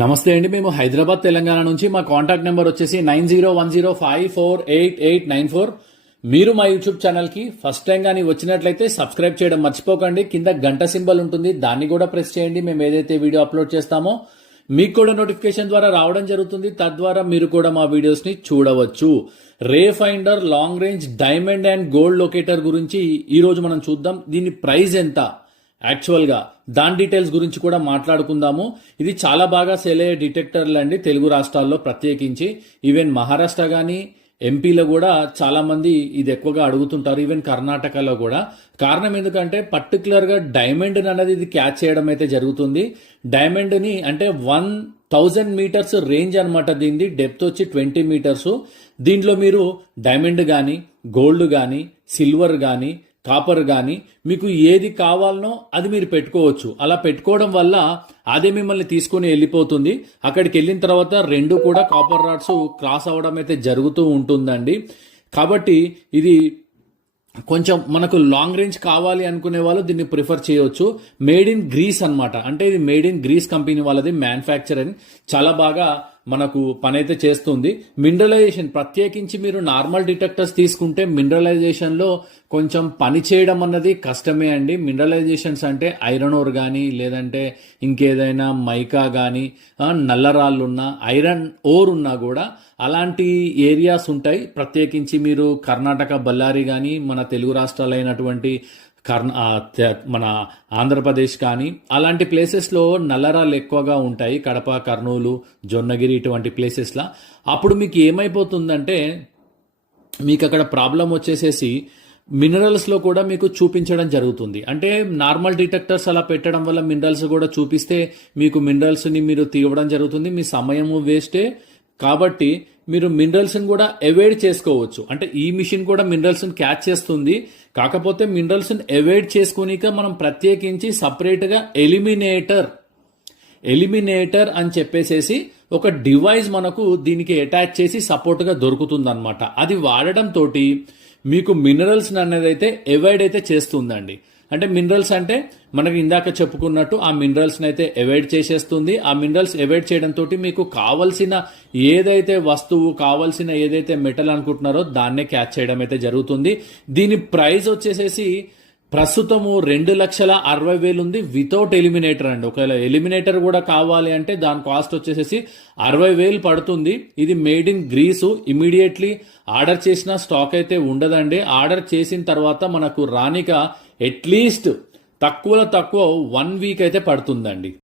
నమస్తే అండి. మేము హైదరాబాద్ తెలంగాణ నుంచి. మా కాంటాక్ట్ నెంబర్ వచ్చేసి 9010548894. మీరు మా యూట్యూబ్ ఛానల్ కి ఫస్ట్ టైం కానీ వచ్చినట్లయితే సబ్స్క్రైబ్ చేయడం మర్చిపోకండి. కింద గంట సింబల్ ఉంటుంది, దాన్ని కూడా ప్రెస్ చేయండి. మేము ఏదైతే వీడియో అప్లోడ్ చేస్తామో మీకు కూడా నోటిఫికేషన్ ద్వారా రావడం జరుగుతుంది. తద్వారా మీరు కూడా మా వీడియోస్ ని చూడవచ్చు. Ray finder long range diamond and gold locator గురించి ఈ రోజు మనం చూద్దాం. దీని ప్రైస్ ఎంత, యాక్చువల్ గా దాని డీటెయిల్స్ గురించి కూడా మాట్లాడుకుందాము. ఇది చాలా బాగా సేల్ అయ్యే డిటెక్టర్లు అండి, తెలుగు రాష్ట్రాల్లో ప్రత్యేకించి. ఈవెన్ మహారాష్ట్ర కానీ ఎంపీలో కూడా చాలా మంది ఇది ఎక్కువగా అడుగుతుంటారు, ఈవెన్ కర్ణాటకలో కూడా. కారణం ఎందుకంటే పర్టికులర్ గా డైమండ్ అనేది ఇది క్యాచ్ చేయడం అయితే జరుగుతుంది. డైమండ్ ని అంటే 1000 మీటర్స్ రేంజ్ అనమాట. దీనిది డెప్త్ వచ్చి 20 మీటర్స్. దీంట్లో మీరు డైమండ్ కానీ, గోల్డ్ కానీ, సిల్వర్ కానీ, కాపర్ కానీ మీకు ఏది కావాలనో అది మీరు పెట్టుకోవచ్చు. అలా పెట్టుకోవడం వల్ల అదే మిమ్మల్ని తీసుకుని వెళ్ళిపోతుంది. అక్కడికి వెళ్ళిన తర్వాత రెండు కూడా కాపర్ రాడ్స్ క్రాస్ అవ్వడం అయితే జరుగుతూ ఉంటుందండి. కాబట్టి ఇది కొంచెం మనకు లాంగ్ రేంజ్ కావాలి అనుకునే వాళ్ళు దీన్ని ప్రిఫర్ చేయొచ్చు. మేడ్ ఇన్ గ్రీస్ అన్నమాట. అంటే ఇది మేడ్ ఇన్ గ్రీస్ కంపెనీ వాళ్ళది మ్యానుఫ్యాక్చర్ అని చాలా బాగా మనకు పని అయితే చేస్తుంది. మినరలైజేషన్ ప్రత్యేకించి మీరు నార్మల్ డిటెక్టర్స్ తీసుకుంటే మినరలైజేషన్ లో కొంచెం పని చేయడం అన్నది కష్టమే అండి. మినరలైజేషన్స్ అంటే ఐరన్ ఓర్ కానీ, లేదంటే ఇంకేదైనా మైకా కానీ, నల్లరాళ్ళు ఉన్నా, ఐరన్ ఓర్ ఉన్నా కూడా అలాంటి ఏరియాస్ ఉంటాయి. ప్రత్యేకించి మీరు కర్ణాటక బళ్ళారి కానీ, మన తెలుగు రాష్ట్రాలైనటువంటి మన ఆంధ్రప్రదేశ్ కానీ అలాంటి ప్లేసెస్లో నల్లరాళ్ళు ఎక్కువగా ఉంటాయి. కడప, కర్నూలు, జొన్నగిరి ఇటువంటి ప్లేసెస్లో. అప్పుడు మీకు ఏమైపోతుందంటే మీకు అక్కడ ప్రాబ్లం వచ్చేసేసి మినరల్స్లో కూడా మీకు చూపించడం జరుగుతుంది. అంటే నార్మల్ డిటెక్టర్స్ అలా పెట్టడం వల్ల మినరల్స్ కూడా చూపిస్తే మీకు మినరల్స్ని మీరు తీయడం జరుగుతుంది. మీ సమయము వేస్టే. కాబట్టి మీరు మినరల్స్ని కూడా అవాయిడ్ చేసుకోవచ్చు. అంటే ఈ మిషన్ కూడా మినరల్స్ని క్యాచ్ చేస్తుంది. కాకపోతే మినరల్స్ని అవాయిడ్ చేసుకునిక మనం ప్రత్యేకించి సపరేట్గా ఎలిమినేటర్ అని చెప్పేసేసి ఒక డివైస్ మనకు దీనికి అటాచ్ చేసి సపోర్ట్గా దొరుకుతుంది అనమాట. అది వాడడం తోటి మీకు మినరల్స్ అనేది అయితే అవాయిడ్ అయితే చేస్తుందండి. అంటే మినరల్స్ అంటే మనకి ఇందాక చెప్పుకున్నట్టు ఆ మినరల్స్ అయితే అవాయిడ్ చేసేస్తుంది. ఆ మినరల్స్ అవాయిడ్ చేయడం తోటి మీకు కావలసిన ఏదైతే వస్తువు, కావలసిన ఏదైతే మెటల్ అనుకుంటున్నారో దాన్నే క్యాచ్ చేయడం అయితే జరుగుతుంది. దీని ప్రైస్ వచ్చేసేసి ప్రస్తుతము 2,60,000 ఉంది వితౌట్ ఎలిమినేటర్ అండి. ఒకవేళ ఎలిమినేటర్ కూడా కావాలి అంటే దాని కాస్ట్ వచ్చేసేసి 60,000 పడుతుంది. ఇది made in Greece. Immediately order చేసిన స్టాక్ అయితే ఉండదండి. ఆర్డర్ చేసిన తర్వాత మనకు రానిక అట్లీస్ట్ తక్కువ 1 వీక్ అయితే పడుతుందండి.